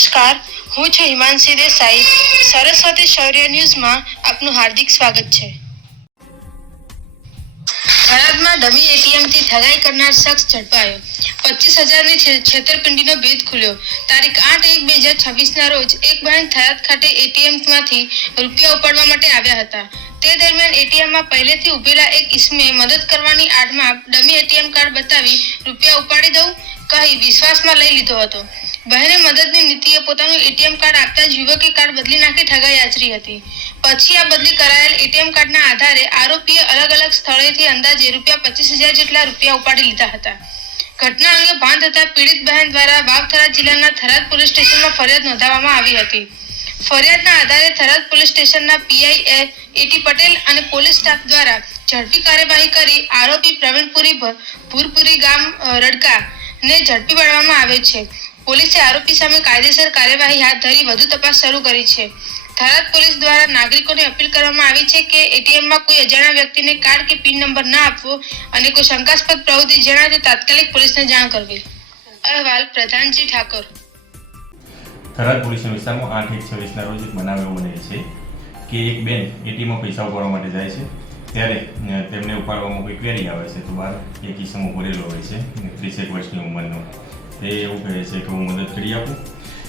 નમસ્કાર, હું છું હિમાંશી દેસાઈ. સરસ્વતી શૌર્ય ન્યૂઝમાં આપનું હાર્દિક સ્વાગત છે. થરાદમાં ડમી એટીએમથી ઠગાઈ કરનાર શખ્સ ઝડપાયો. પચીસ હજારની છેતરપિંડીનો ભેદ ખુલ્યો. તારીખ આઠ એક બે હજાર છવ્વીસના રોજ એક બહેન થરાદ ખાતે એટીએમમાંથી રૂપિયા ઉપાડવા માટે આવ્યા હતા. તે દરમિયાન એટીએમમાં પહેલેથી ઉભેલા એક ઈસમે મદદ કરવાની આડમાં ડમી એટીએમ કાર્ડ બતાવી રૂપિયા ઉપાડી દઉં કહી વિશ્વાસમાં લઈ લીધો હતો. બહેને મદદની નીતિએ પોતાનું એટીએમ કાર્ડ આપતા જ યુવકે કાર્ડ બદલી નાખી ઠગાઈ આચરી હતી. પછી આ બદલી કરાયેલ એટીએમ કાર્ડના આધારે આરોપીએ અલગ અલગ સ્થળેથી અંદાજે રૂપિયા પચીસ હજાર જેટલા રૂપિયા ઉપાડી લીધા હતા. ઘટના અંગે ભાન થતા પીડિત બહેન દ્વારા વાવથરા જિલ્લાના થરાદ પોલીસ સ્ટેશનમાં ફરિયાદ નોંધાવવામાં આવી હતી. ફરિયાદના આધારે થરાદ પોલીસ સ્ટેશનના પીઆઈ એટી પટેલ અને પોલીસ સ્ટાફ દ્વારા ઝડપી કાર્યવાહી કરી આરોપી પ્રવીણપુરી ભૂરપુરી ગામ રડકા રડકાને ઝડપી પાડવામાં આવે છે. પોલીસે આરોપી સામે કાયદેસર કાર્યવાહી હાથ ધરી વધુ તપાસ શરૂ કરી છે. થરાદ પોલીસ દ્વારા નાગરિકોને અપીલ કરવામાં આવી છે કે એટીએમમાં કોઈ અજાણ્યા વ્યક્તિને કાર્ડ કે પિન નંબર ના આપવો અને કોઈ શંકાસ્પદ પ્રવૃત્તિ જણાય તો તાત્કાલિક પોલીસને જાણ કરવી. અહેવાલ પ્રધાનજી ઠાકોર. થરાદ પોલીસના વિસ્તારમાં આઠ એક છવ્વીસના રોજ એક બનાવ એવો બને છે કે એક બેન એટીએમમાં પૈસા ઉપાડવા માટે જાય છે. ત્યારે તેમને ઉપાડવામાં કોઈ ક્વેરી આવે છે. તો બહાર એક ઈસમો ભરેલો હોય છે. ત્રીસેક વર્ષની ઉંમરનો. તે એવું કહે છે કે હું મદદ કરી આપું.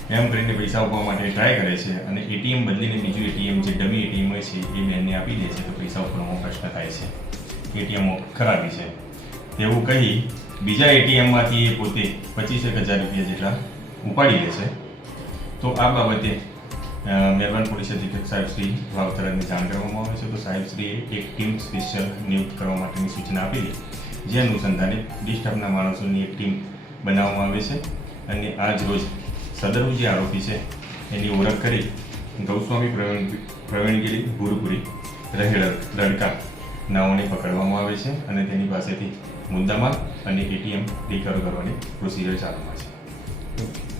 એમ કરીને પૈસા ઉપાડવા માટે ટ્રાય કરે છે અને એટીએમ બદલીને બીજું એટીએમ જે ડમી એટીએમ હોય છે એ બેનને આપી દે છે તો પૈસા ઉપાડવામાં પ્રશ્ન થાય છે. એટીએમ ખરાબી છે. તેવું કહી બીજા એટીએમમાંથી એ પોતે પચીસેક હજાર રૂપિયા જેટલા ઉપાડી લે છે. તો આ બાબતે મહેરબાન પોલીસ અધિક્ષક સાહેબ શ્રી વાવતરાને જાણ કરવામાં આવે છે. તો સાહેબ શ્રીએ એક ટીમ સ્પેશિયલ નિયુક્ત કરવા માટેની સૂચના આપેલી જે અનુસંધાને ડિસ્ટર્બના માણસોની એક ટીમ બનાવવામાં આવે છે અને આજ રોજ સદરુ જે આરોપી છે, એની ઓળખ કરી ગૌસ્વામી પ્રવીણ પ્રવીણગીરી ભૂરપુરી રહેળ લડકા નાઓને પકડવામાં આવે છે અને તેની પાસેથી મુદ્દામાલ અને એટીએમ રિકવર કરવાની પ્રોસિજર ચાલુમાં છે.